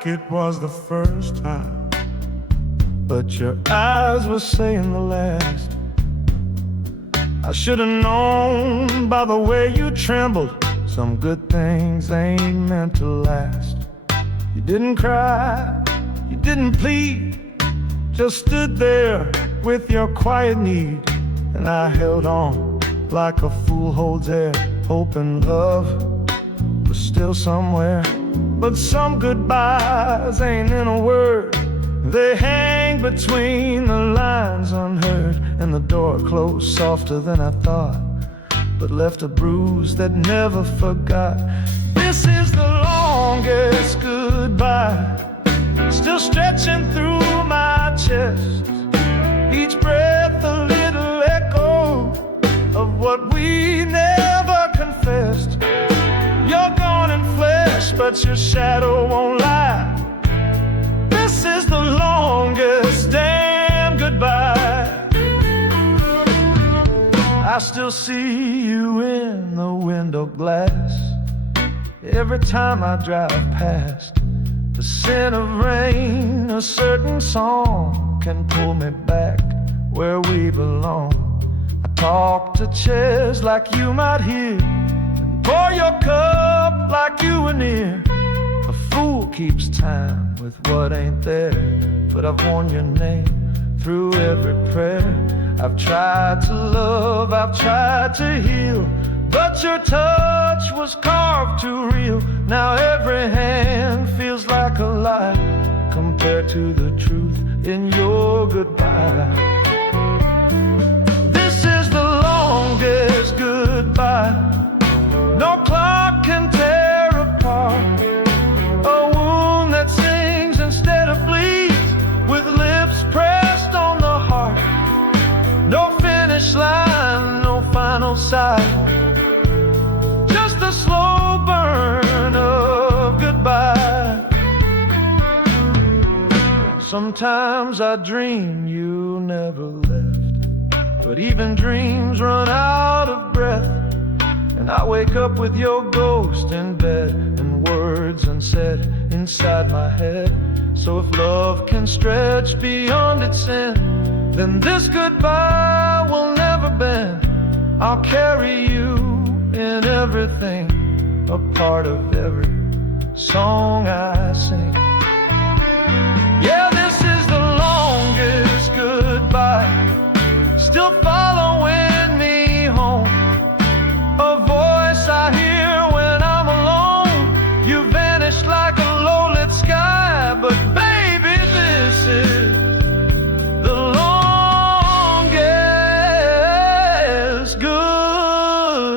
like it was the first time, but your eyes were saying the last. I should've known by the way you trembled, some good things ain't meant to last. You didn't cry, you didn't plead, just stood there with your quiet need. And I held on like a fool holds air, hoping love was still somewhere. But some goodbyes ain't in a word, they hang between the lines unheard. And the door closed softer than I thought, but left a bruise that never forgot. This is the longest goodbye, still stretching through my chest. Each breath a little echo of what we never confessed. You're gone in flesh, but your shadow won't lie. This is the longest damn goodbye. I still see you in the window glass every time I drive past. The scent of rain, a certain song can pull me back where we belong. I talk to chairs like you might hear, and pour your cup like you were near. A fool keeps time with what ain't there, but I've worn your name through every prayer. I've tried to love, I've tried to heal, but your touch was carved too real. Now every hand feels like a lie compared to the truth in your goodbye. This is the longest goodbye, no clock can tear apart. A wound that sings instead of bleeds, with lips pressed on the heart. No finish line, no final sigh, just a slow burn of goodbye. Sometimes I dream you never left, but even dreams run out of breath. And I wake up with your ghost in bed, and words unsaid inside my head. So if love can stretch beyond its end, then this goodbye will never bend. I'll carry you in everything, a part of every song I sing. Yeah, this is the longest goodbye, still following me home. A voice I hear when I'm alone. You vanished like a low-lit sky, but baby, this is the longest goodbye.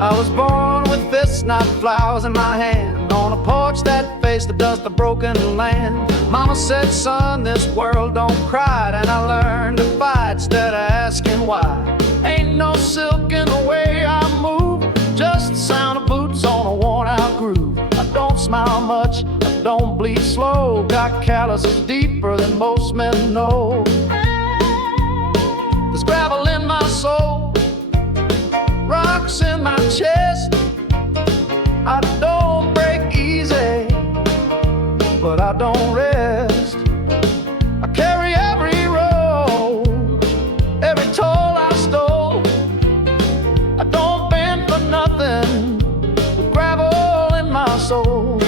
I was born with fists, not flowers in my hand, on a porch that faced the dust of broken land. Mama said, son, this world don't cry, and I learned to fight instead of asking why. Ain't no silk in the way I move, just the sound of boots on a worn-out groove. I don't smile much, I don't bleed slow, got calluses deeper than most men know. There's gravel in my soul, rocks in my chest. I don't break easy, but I don't rest. I carry every road, every toll I stole. I don't bend for nothing, with gravel in my soul.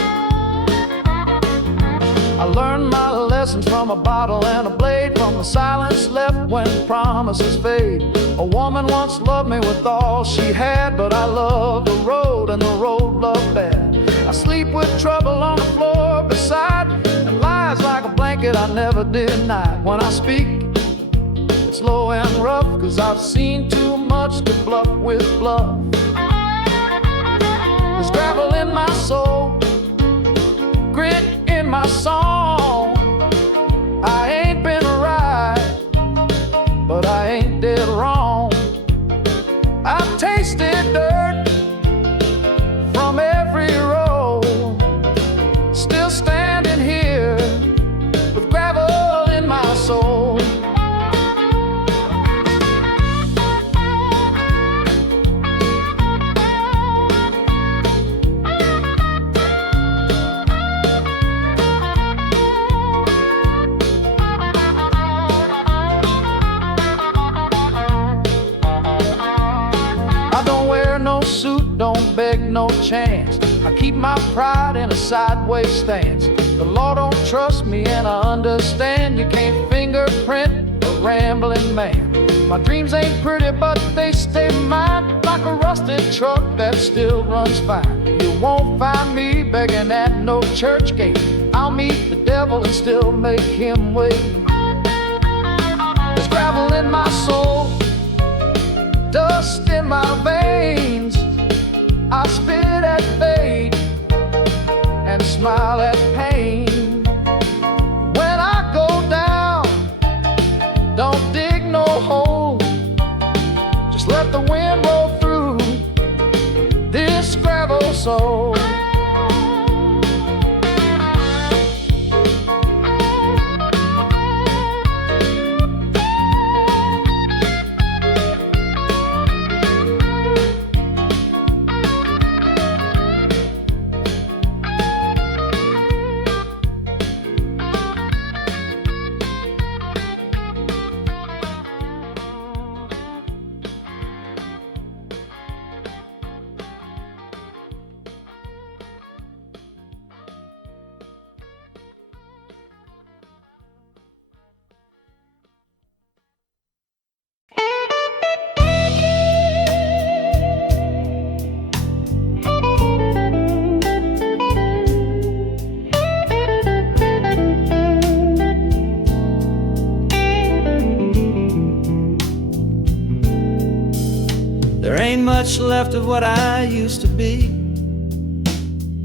I learned my lessons from a bottle and a blade, from the silence left when promises fade. A woman once loved me with all she had, but I love the road and the road loved bad. I sleep with trouble on the floor beside, and lies like a blanket I never deny. When I speak, it's low and rough, 'cause I've seen too much to bluff with bluff. There's gravel in my soul, grit in my song. I ain't been right, but I ain't dead wrong. I've tasted dirt from every road, still standing here with gravel in my soul. I don't wear no suit, don't beg no chance. I keep my pride in a sideways stance. The law don't trust me and I understand. You can't fingerprint a rambling man. My dreams ain't pretty but they stay mine, like a rusted truck that still runs fine. You won't find me begging at no church gate. I'll meet the devil and still make him wait. There's gravel in my soul, dust in my veins. I spit at fate and smile at pain. When I go down, don't dig no hole, just let the wind roll through this gravel soul. There ain't much left of what I used to be,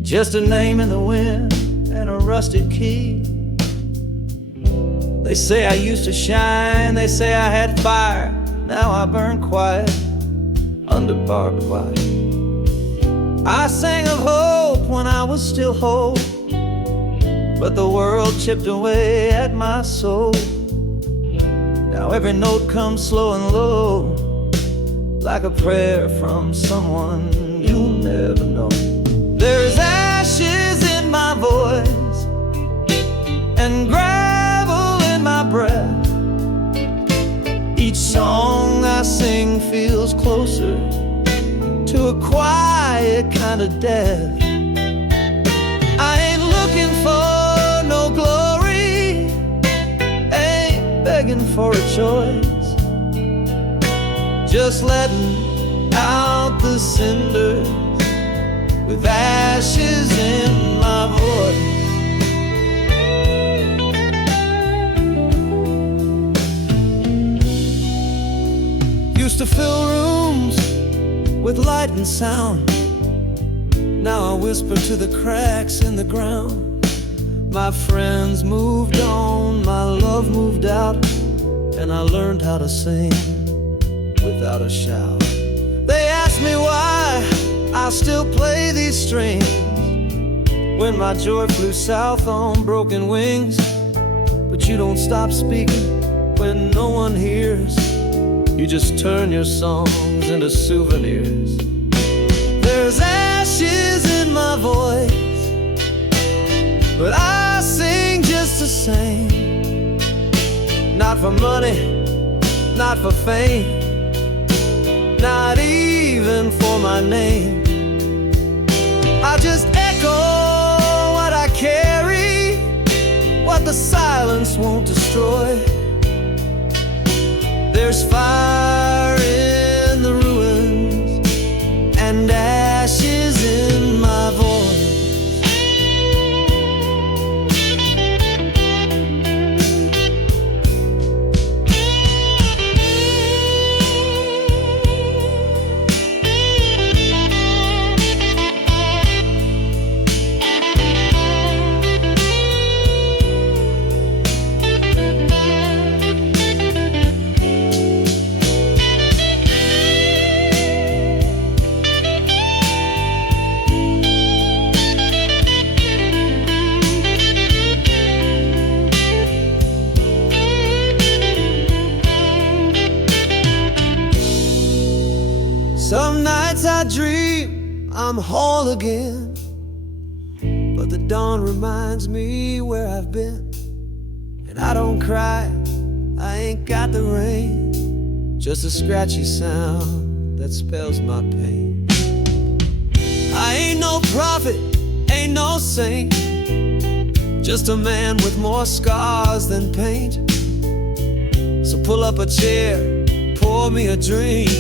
just a name in the wind and a rusted key. They say I used to shine, they say I had fire. Now I burn quiet under barbed wire. I sang of hope when I was still whole, but the world chipped away at my soul. Now every note comes slow and low, like a prayer from someone you'll never know. There's ashes in my voice and gravel in my breath. Each song I sing feels closer to a quiet kind of death. I ain't looking for no glory, ain't begging for a choice, just letting out the cinders with ashes in my voice. Used to fill rooms with light and sound. Now I whisper to the cracks in the ground. My friends moved on, my love moved out, and I learned how to sing without a shout. They ask me why I still play these strings when my joy flew south on broken wings. But you don't stop speaking when no one hears. You just turn your songs into souvenirs. There's ashes in my voice, but I sing just the same. Not for money, not for fame, not even for my name. I just echo what I carry, what the silence won't destroy. There's fire in the ruins and ashes in my voice. I dream I'm whole again, but the dawn reminds me where I've been. And I don't cry, I ain't got the rain, just a scratchy sound that spells my pain. I ain't no prophet, ain't no saint, just a man with more scars than paint. So pull up a chair, pour me a drink,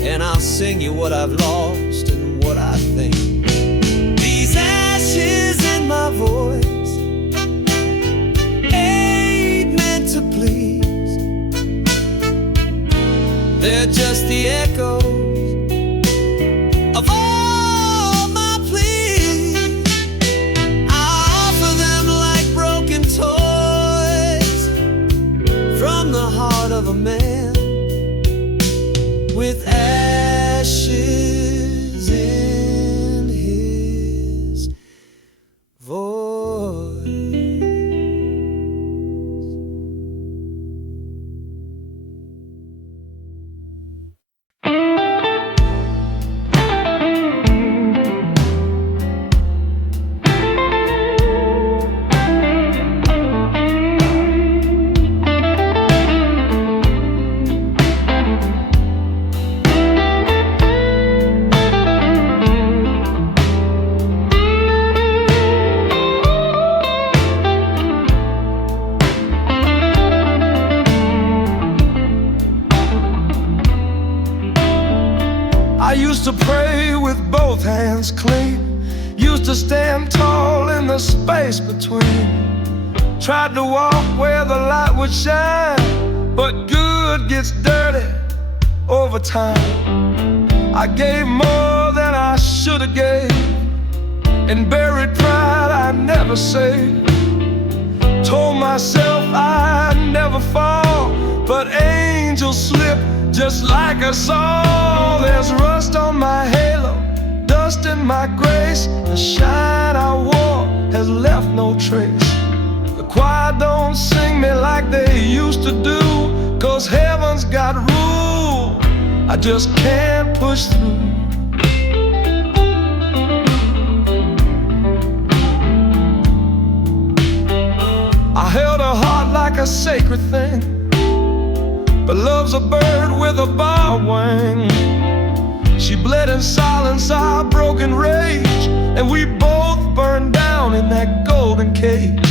and I'll sing you what I've lost and what I think. These ashes in my voice ain't meant to please, they're just the echoes of all my pleas. I offer them like broken toys from the heart of a man with ashes in his voice. I used to pray with both hands clean, used to stand tall in the space between, tried to walk where the light would shine, but good gets dirty over time. I gave more than I should have gave, and buried pride I never saved. Told myself I'd never fall, but angels slip just like a saw. There's rust on my halo, dust in my grace. The shine I wore has left no trace. The choir don't sing me like they used to do, 'cause heaven's got rule I just can't push through. I held her heart like a sacred thing, but love's a bird with a barbed wing. She bled in silence our broken rage, and we both burned down in that golden cage.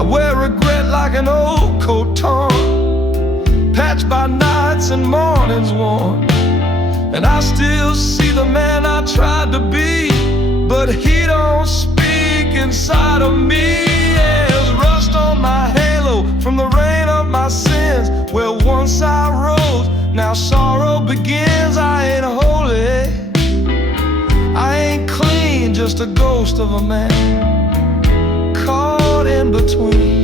I wear regret like an old coat torn, patched by nights and mornings worn. And I still see the man I tried to be, but he don't speak inside of me. There's rust on my halo from the rain of my sins. Where once I rose, now sorrow begins. I ain't holy, I ain't clean, just a ghost of a man caught in between.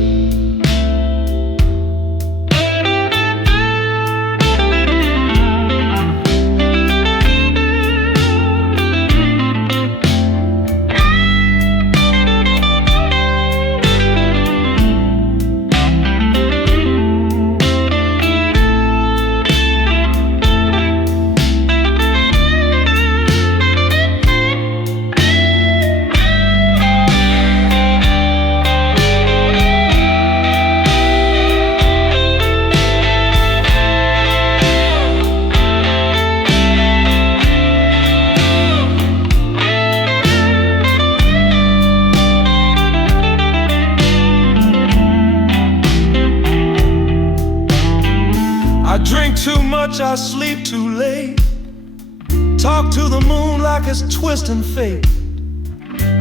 I drink too much, I sleep too late, talk to the moon like it's twisting fate.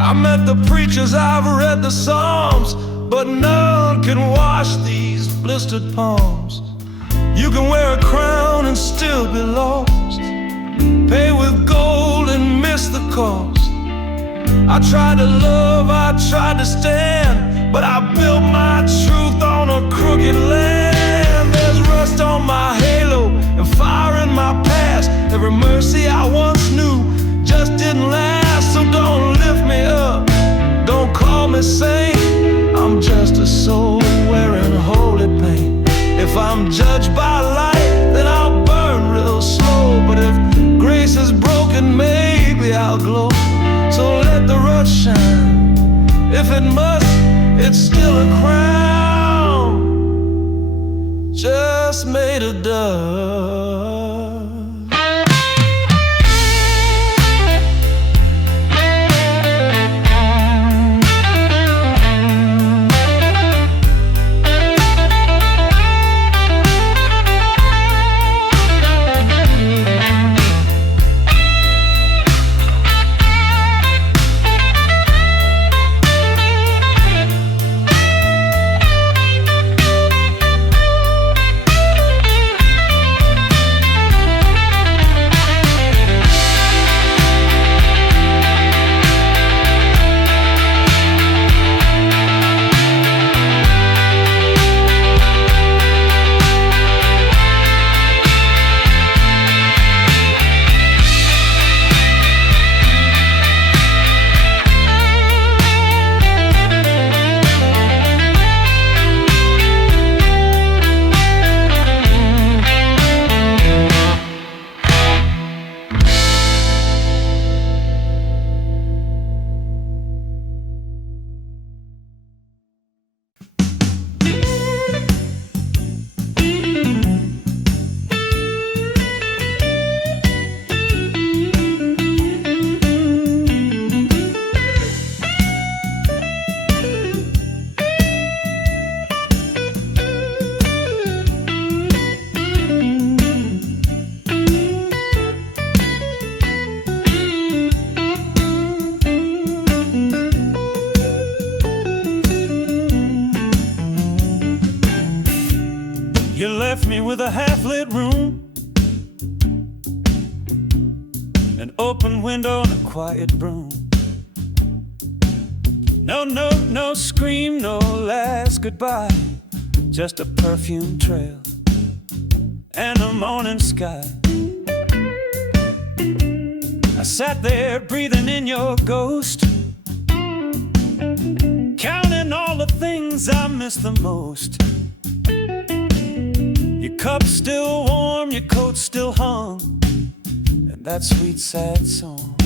I met the preachers, I've read the Psalms, but none can wash these blistered palms. You can wear a crown and still be lost, pay with gold and miss the cost. I tried to love, I tried to stand, but I built my truth on a crooked land. There's rust on my halo and fire in my past. Every mercy I once knew just didn't last. So don't lift me up, don't call me saint. I'm just a soul wearing holy paint. If I'm judged by light, then I'll burn real slow. But if grace is broken, just made of dust. You left me with a half-lit room, an open window and a quiet room. No note, no scream, no last goodbye, just a perfume trail and a morning sky. I sat there breathing in your ghost, counting all the things I miss the most. Your cup's still warm, your coat still hung, and that sweet sad song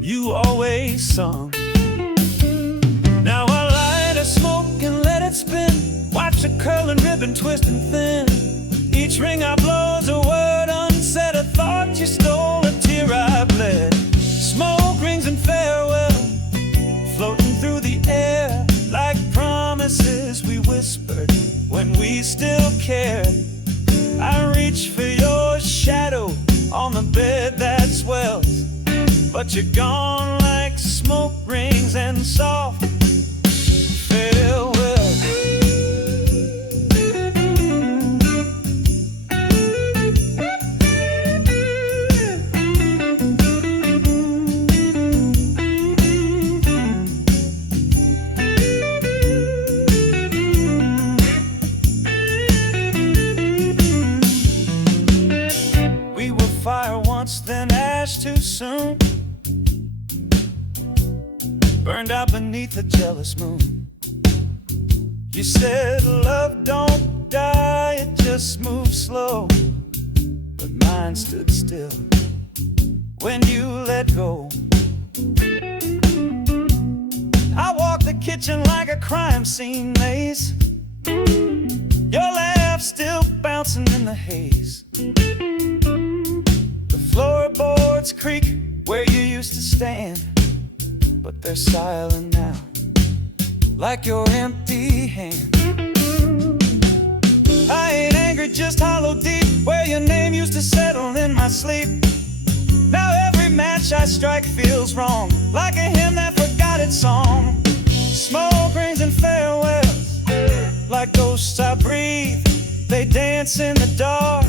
you always sung. Now I light a smoke and let it spin, watch a curling ribbon twisting thin. Each ring I blow's a word unsaid, a thought you stole, a tear I bled. Smoke rings and farewell, floating through the air like promises we whispered when we still cared. I reach for your shadow on the bed that swells, but you're gone like smoke rings and soft farewell. Fire once, then ash too soon, burned out beneath a jealous moon. You said love don't die, it just moves slow, but mine stood still when you let go. I walked the kitchen like a crime scene maze, your laugh still bouncing in the haze. Floorboards creak where you used to stand, but they're silent now, like your empty hand. I ain't angry, just hollow deep, where your name used to settle in my sleep. Now every match I strike feels wrong, like a hymn that forgot its song. Smoke rings and farewells, like ghosts I breathe. They dance in the dark,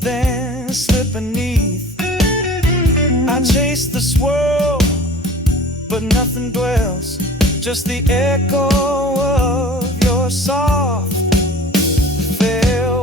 then slip beneath. I chase the swirl, but nothing dwells, just the echo of your soft farewell.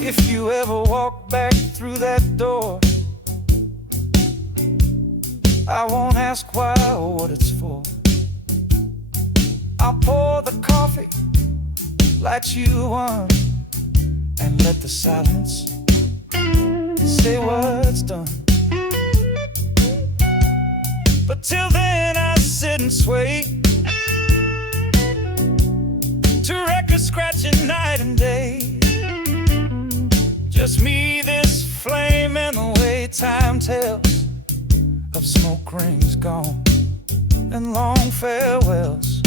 If you ever walk back through that door, I won't ask why or what it's for. I'll pour the coffee, light you one, and let the silence say what's done. But till then I sit and sway to records scratching night and day. Just me, this flame, and the way time tells of smoke rings gone and long farewells.